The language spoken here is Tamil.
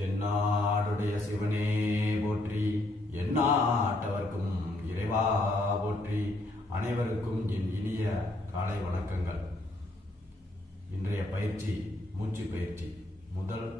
தென்னாடுடைய சிவனே போற்றி, எந்நாட்டவர்க்கும் இறைவா போற்றி. அனைவருக்கும் என் இனிய காலை வணக்கங்கள். இன்றைய பயிற்சி மூச்சு பயிற்சி. முதல்